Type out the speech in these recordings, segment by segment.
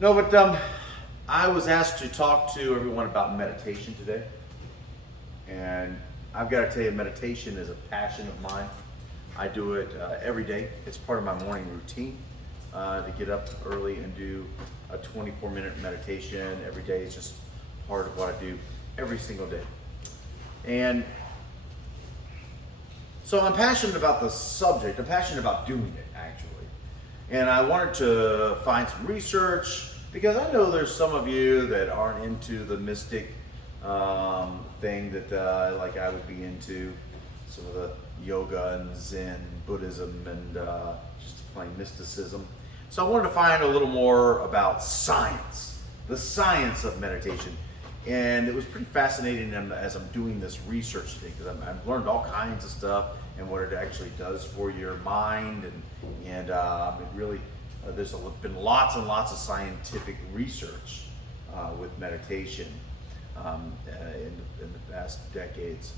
No, but I was asked to talk to everyone about meditation today. And I've got to tell you, meditation is a passion of mine. I do it every day. It's part of my morning routine to get up early and do a 24-minute meditation every day. It's just part of what I do every single day. And so I'm passionate about the subject. I'm passionate about doing it, actually. And I wanted to find some research because I know there's some of you that aren't into the mystic thing that like I would be into, some of the yoga and Zen, Buddhism, and just plain mysticism. So I wanted to find a little more about science, the science of meditation. And it was pretty fascinating as I'm doing this research today, because I've learned all kinds of stuff and what it actually does for your mind, and it really there's been lots and lots of scientific research with meditation in the past decades,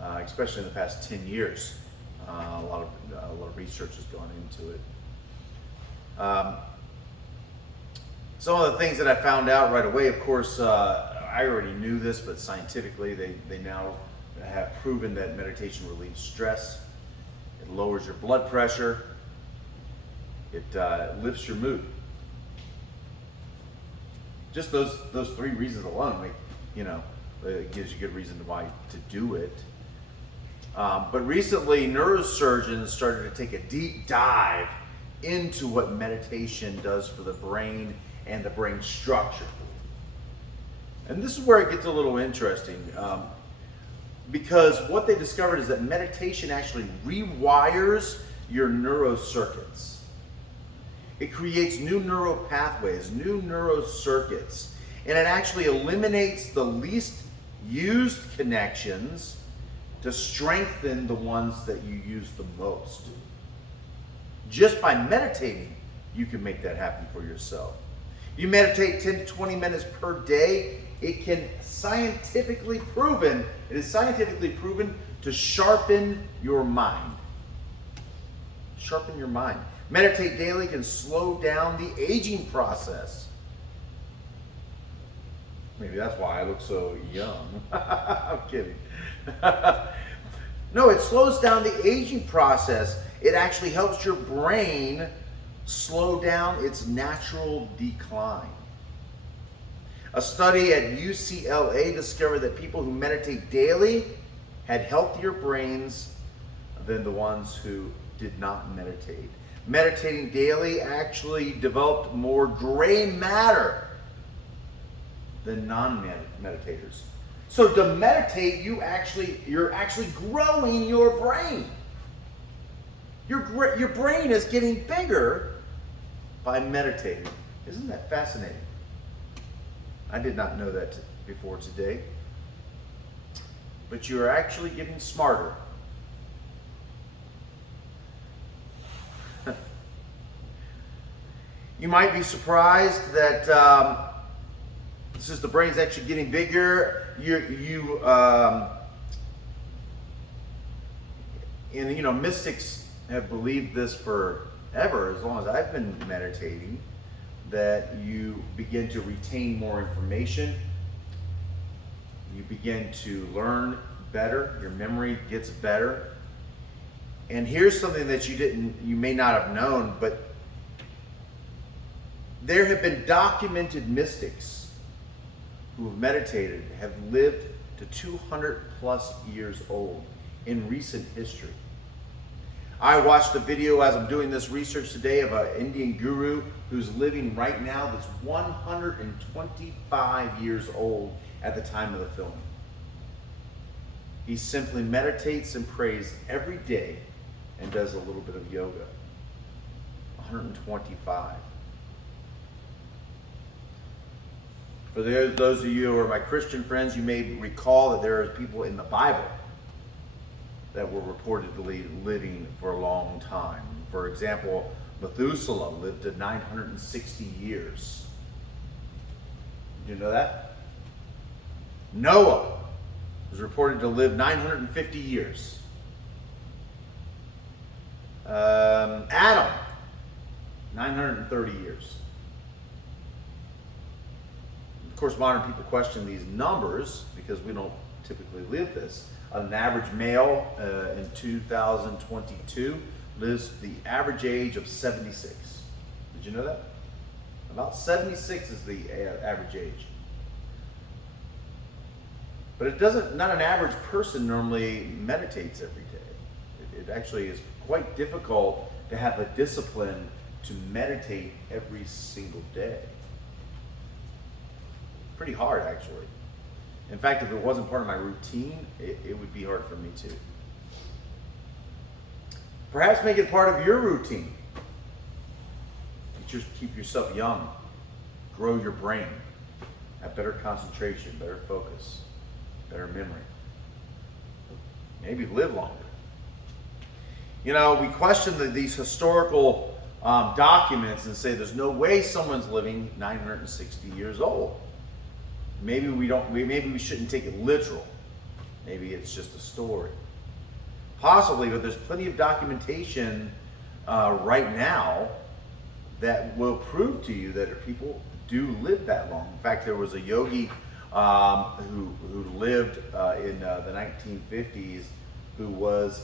especially in the past 10 years. A lot of research has gone into it. Some of the things that I found out right away, of course, I already knew this, but scientifically they now have proven that meditation relieves stress, it lowers your blood pressure, it lifts your mood. Just those three reasons alone, it gives you good reason to do it. But recently, neurosurgeons started to take a deep dive into what meditation does for the brain and the brain structure. And this is where it gets a little interesting, because what they discovered is that meditation actually rewires your neurocircuits. It creates new neural pathways, new neurocircuits, and it actually eliminates the least used connections to strengthen the ones that you use the most. Just by meditating, you can make that happen for yourself. You meditate 10 to 20 minutes per day, it is scientifically proven to sharpen your mind. Sharpen your mind. Meditate daily can slow down the aging process. Maybe that's why I look so young. I'm kidding. No, it slows down the aging process. It actually helps your brain slow down its natural decline. A study at UCLA discovered that people who meditate daily had healthier brains than the ones who did not meditate. Meditating daily actually developed more gray matter than non-meditators. So to meditate, you're actually growing your brain. Your brain is getting bigger by meditating. Isn't that fascinating? I did not know that before today. But you're actually getting smarter. You might be surprised that since the brain's actually getting bigger, mystics have believed this forever, as long as I've been meditating, that you begin to retain more information, you begin to learn better, your memory gets better. And here's something that you may not have known, but there have been documented mystics who have meditated, have lived to 200 plus years old in recent history. I watched a video as I'm doing this research today of an Indian guru who's living right now that's 125 years old at the time of the filming. He simply meditates and prays every day and does a little bit of yoga. 125. For those of you who are my Christian friends, you may recall that there are people in the Bible that were reportedly living for a long time. For example, Methuselah lived to 960 years. Did you know that? Noah was reported to live 950 years. Adam, 930 years. Of course, modern people question these numbers because we don't typically live this. An average male in 2022 lives the average age of 76. Did you know that? About 76 is the average age. But it doesn't, not an average person normally meditates every day. It actually is quite difficult to have a discipline to meditate every single day. Pretty hard, actually. In fact, if it wasn't part of my routine, it would be hard for me too. Perhaps make it part of your routine. Keep yourself young, grow your brain, have better concentration, better focus, better memory. Maybe live longer. You know, we question these historical documents and say there's no way someone's living 960 years old. Maybe we shouldn't take it literal. Maybe it's just a story. Possibly, but there's plenty of documentation right now that will prove to you that people do live that long. In fact, there was a yogi who lived in the 1950s who was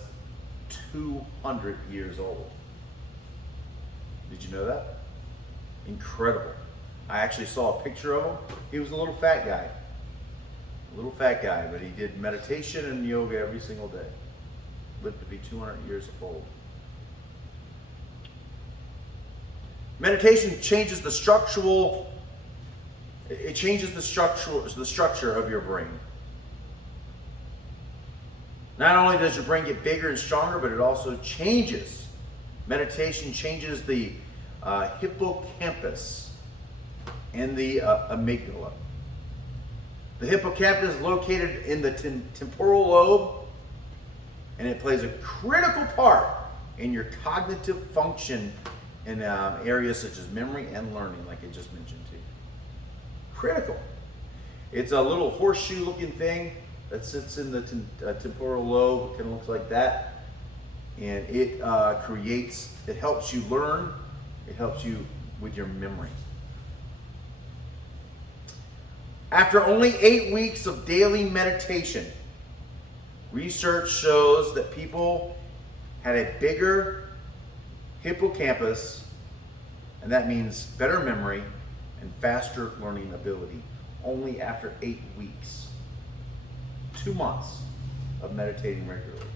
200 years old. Did you know that? Incredible. I actually saw a picture of him. He was a little fat guy. A little fat guy, but he did meditation and yoga every single day. Lived to be 200 years old. Meditation changes the structure of your brain. Not only does your brain get bigger and stronger, but it also changes. Meditation changes the hippocampus and the amygdala. The hippocampus is located in the temporal lobe, and it plays a critical part in your cognitive function in areas such as memory and learning, like I just mentioned to you. Critical. It's a little horseshoe-looking thing that sits in the temporal lobe. It kind of looks like that, and it helps you learn. It helps you with your memory. After only 8 weeks of daily meditation, research shows that people had a bigger hippocampus, and that means better memory and faster learning ability only after 8 weeks. 2 months of meditating regularly.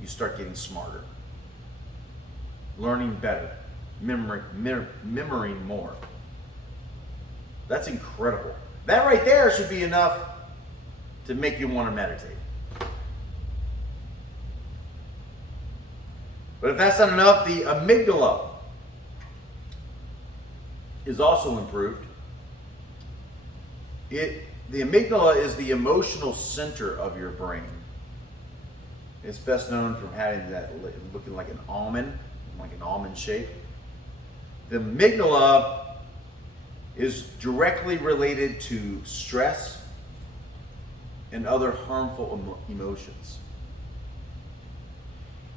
You start getting smarter, learning better, memorizing more. That's incredible. That right there should be enough to make you want to meditate. But if that's not enough, the amygdala is also improved. The amygdala is the emotional center of your brain. It's best known from having that looking like an almond shape. The amygdala is directly related to stress and other harmful emotions.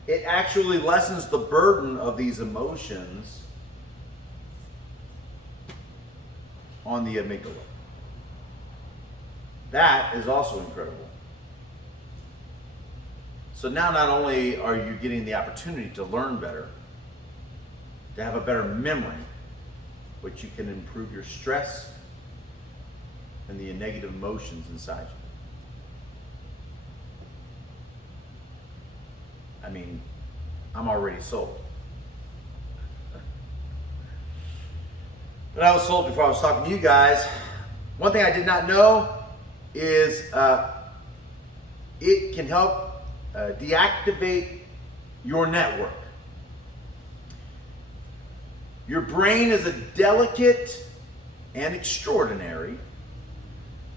It actually lessens the burden of these emotions on the amygdala. That is also incredible. So now not only are you getting the opportunity to learn better, to have a better memory, but you can improve your stress and the negative emotions inside you. I mean, I'm already sold. But I was sold before I was talking to you guys. One thing I did not know is it can help deactivate your network. Your brain is a delicate and extraordinary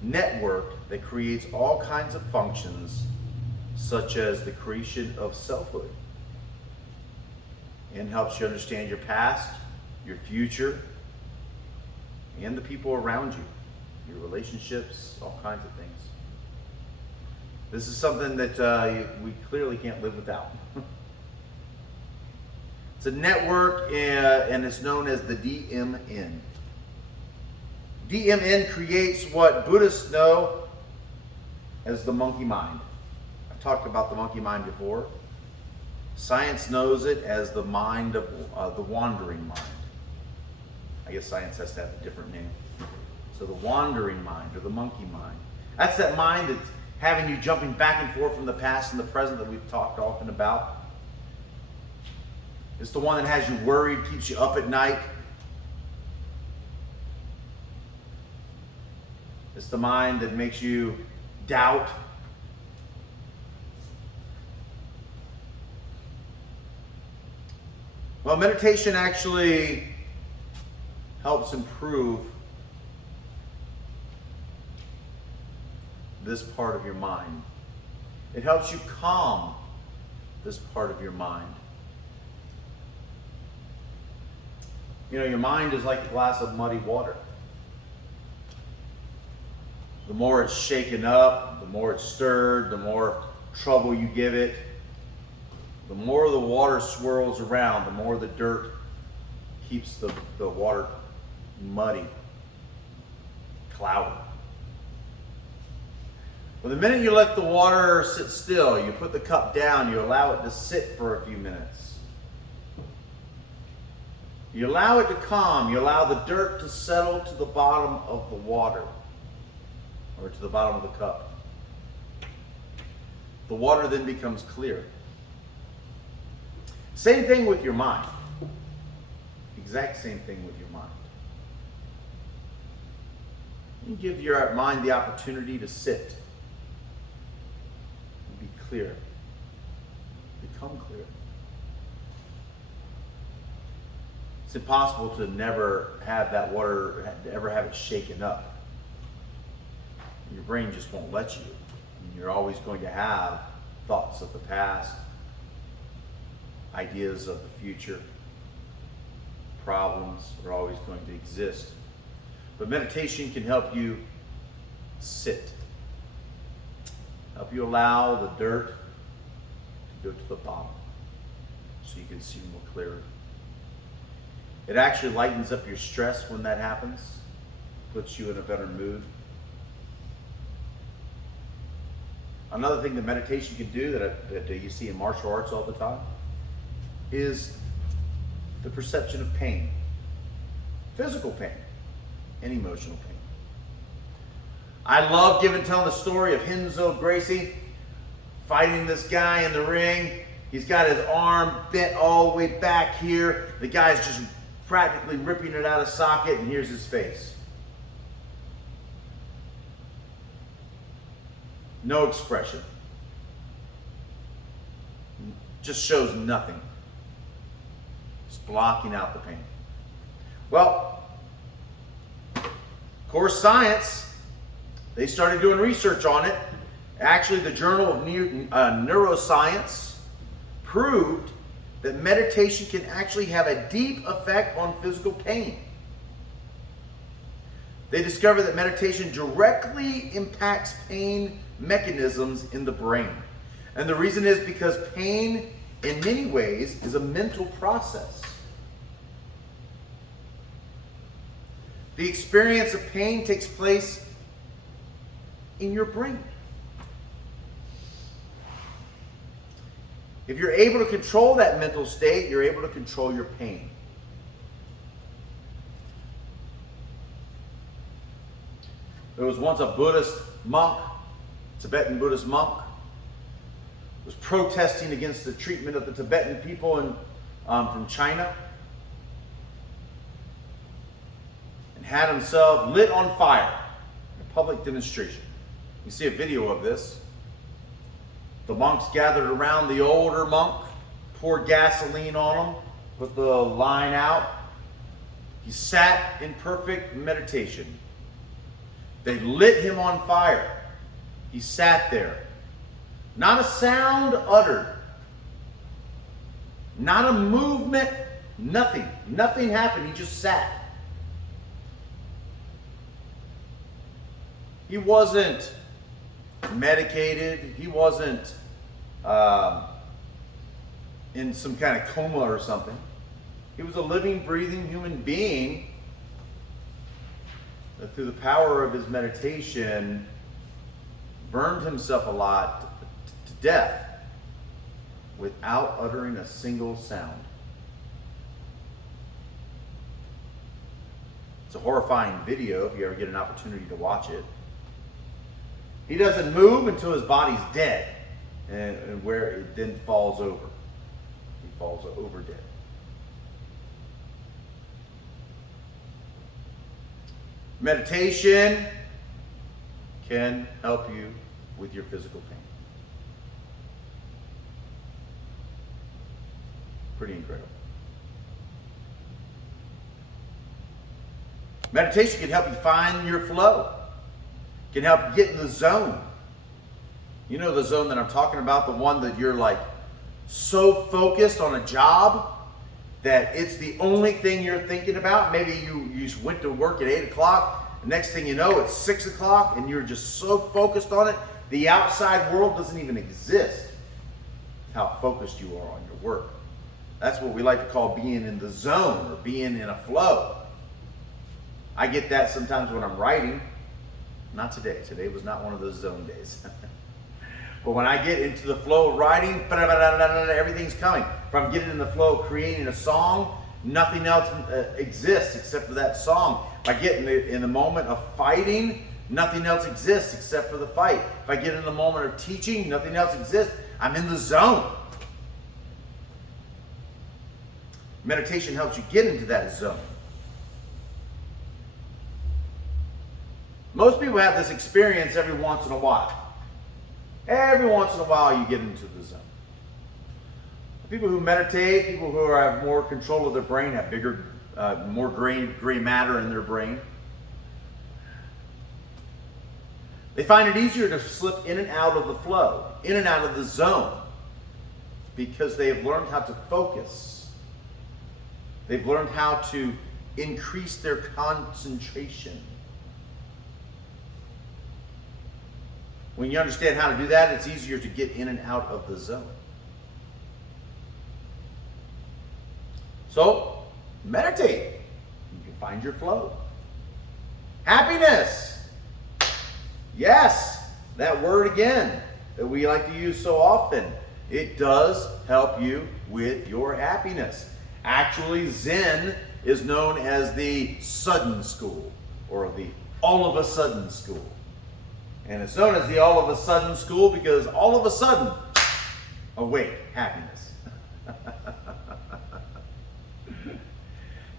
network that creates all kinds of functions, such as the creation of selfhood, and helps you understand your past, your future, and the people around you, your relationships, all kinds of things. This is something that we clearly can't live without. It's a network, and it's known as the DMN. DMN creates what Buddhists know as the monkey mind. I've talked about the monkey mind before. Science knows it as the mind of the wandering mind. I guess science has to have a different name. So the wandering mind, or the monkey mind. That's that mind that's having you jumping back and forth from the past and the present that we've talked often about. It's the one that has you worried, keeps you up at night. It's the mind that makes you doubt. Well, meditation actually helps improve this part of your mind. It helps you calm this part of your mind. You know, your mind is like a glass of muddy water. The more it's shaken up, the more it's stirred, the more trouble you give it, the more the water swirls around, the more the dirt keeps the water muddy, cloudy. Well, the minute you let the water sit still, you put the cup down, you allow it to sit for a few minutes. You allow it to calm, you allow the dirt to settle to the bottom of the water, or to the bottom of the cup. The water then becomes clear. Same thing with your mind. Exact same thing with your mind. You give your mind the opportunity to sit and be clear. Become clear. It's impossible to never have that water, to ever have it shaken up. Your brain just won't let you. You're always going to have thoughts of the past, ideas of the future. Problems are always going to exist. But meditation can help you sit. Help you allow the dirt to go to the bottom so you can see more clearly. It actually lightens up your stress when that happens, puts you in a better mood. Another thing that meditation can do that you see in martial arts all the time is the perception of pain. Physical pain and emotional pain. I love telling the story of Renzo Gracie fighting this guy in the ring. He's got his arm bent all the way back here. The guy's just practically ripping it out of socket, and here's his face. No expression. Just shows nothing. Just blocking out the pain. Well, of course, science, they started doing research on it. Actually, the Journal of Neuroscience proved that meditation can actually have a deep effect on physical pain. They discovered that meditation directly impacts pain mechanisms in the brain. And the reason is because pain, in many ways, is a mental process. The experience of pain takes place in your brain. If you're able to control that mental state, you're able to control your pain. There was once a Buddhist monk, Tibetan Buddhist monk, was protesting against the treatment of the Tibetan people from China, and had himself lit on fire in a public demonstration. You see a video of this. The monks gathered around the older monk, poured gasoline on him, put the line out. He sat in perfect meditation. They lit him on fire. He sat there. Not a sound uttered. Not a movement, nothing. Nothing happened. He just sat. He wasn't medicated. He wasn't in some kind of coma or something. He was a living, breathing human being through the power of his meditation, burned himself a lot to death without uttering a single sound. It's a horrifying video if you ever get an opportunity to watch it. He doesn't move until his body's dead, and where it then falls over. He falls over dead. Meditation can help you with your physical pain. Pretty incredible. Meditation can help you find your flow. Can help you get in the zone. You know the zone that I'm talking about, the one that you're like so focused on a job that it's the only thing you're thinking about. Maybe you went to work at 8 o'clock. The next thing you know, it's 6 o'clock and you're just so focused on it. The outside world doesn't even exist. How focused you are on your work. That's what we like to call being in the zone or being in a flow. I get that sometimes when I'm writing. Not today. Today was not one of those zone days. But when I get into the flow of writing, everything's coming. If I'm getting in the flow of creating a song, nothing else exists except for that song. If I get in the moment of fighting, nothing else exists except for the fight. If I get in the moment of teaching, nothing else exists. I'm in the zone. Meditation helps you get into that zone. Most people have this experience every once in a while. Every once in a while you get into the zone. People who meditate, people who have more control of their brain, have bigger, more gray matter in their brain. They find it easier to slip in and out of the flow, in and out of the zone, because they've learned how to focus. They've learned how to increase their concentration. When you understand how to do that, it's easier to get in and out of the zone. So, meditate. You can find your flow. Happiness. Yes, that word again that we like to use so often. It does help you with your happiness. Actually, Zen is known as the sudden school, or the all of a sudden school. And it's known as the all of a sudden school because all of a sudden, awake, happiness.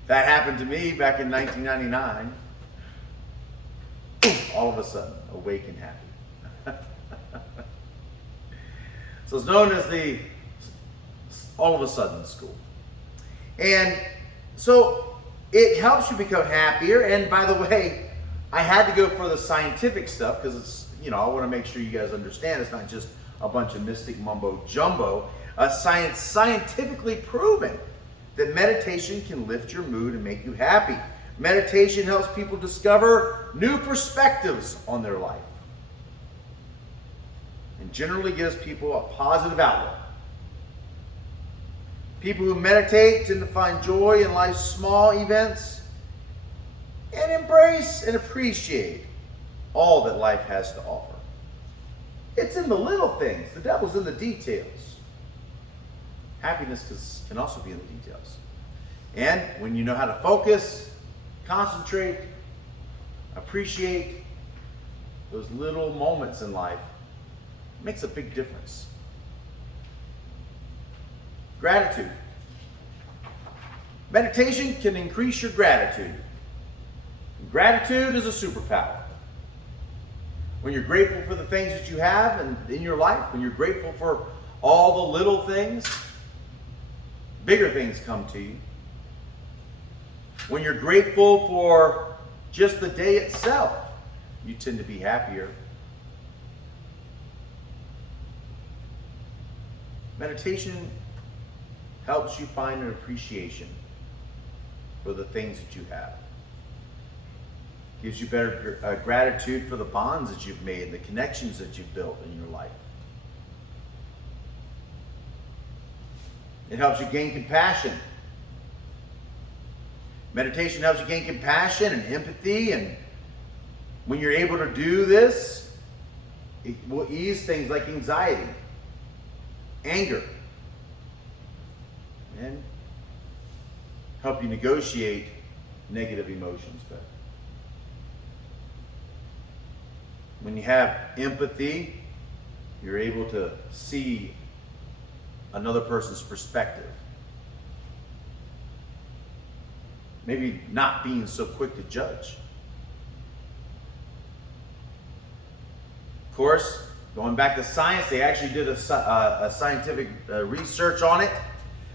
That happened to me back in 1999. All of a sudden, awake and happy. So it's known as the all of a sudden school. And so it helps you become happier. And by the way, I had to go for the scientific stuff because it's, I want to make sure you guys understand it's not just a bunch of mystic mumbo jumbo. Scientifically proven that meditation can lift your mood and make you happy. Meditation helps people discover new perspectives on their life and generally gives people a positive outlook. People who meditate tend to find joy in life's small events and embrace and appreciate all that life has to offer. It's in the little things. The devil's in the details. Happiness can also be in the details. And when you know how to focus, concentrate, appreciate those little moments in life, it makes a big difference. Gratitude. Meditation can increase your gratitude. Gratitude is a superpower. When you're grateful for the things that you have in your life, when you're grateful for all the little things, bigger things come to you. When you're grateful for just the day itself, you tend to be happier. Meditation helps you find an appreciation for the things that you have. Gives you better gratitude for the bonds that you've made, the connections that you've built in your life. It helps you gain compassion. Meditation helps you gain compassion and empathy and When you're able to do this, it will ease things like anxiety, anger, and help you negotiate negative emotions better. When you have empathy, you're able to see another person's perspective. Maybe not being so quick to judge. Of course, going back to science, they actually did a scientific research on it.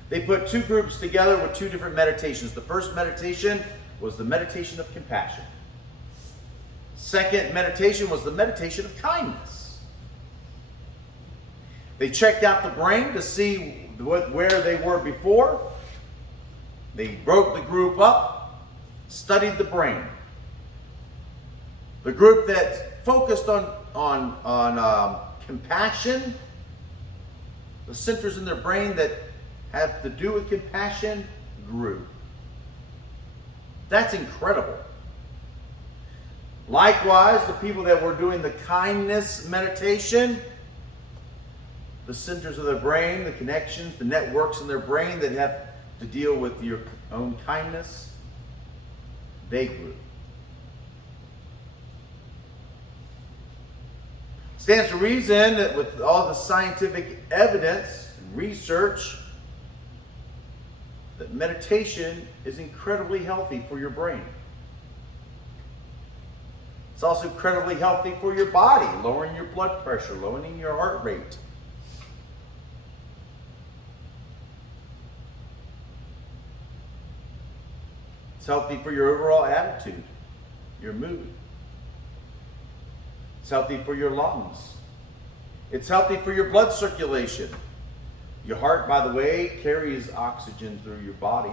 They put two groups together with two different meditations. The first meditation was the meditation of compassion. Second meditation was the meditation of kindness. They checked out the brain to see where they were before. They broke the group up, studied the brain. The group that focused on compassion, the centers in their brain that have to do with compassion grew. That's incredible. Likewise, the people that were doing the kindness meditation, the centers of their brain, the connections, the networks in their brain that have to deal with your own kindness, they grew. Stands to reason that with all the scientific evidence and research, that meditation is incredibly healthy for your brain. It's also incredibly healthy for your body, lowering your blood pressure, lowering your heart rate. It's healthy for your overall attitude, your mood. It's healthy for your lungs. It's healthy for your blood circulation. Your heart, by the way, carries oxygen through your body.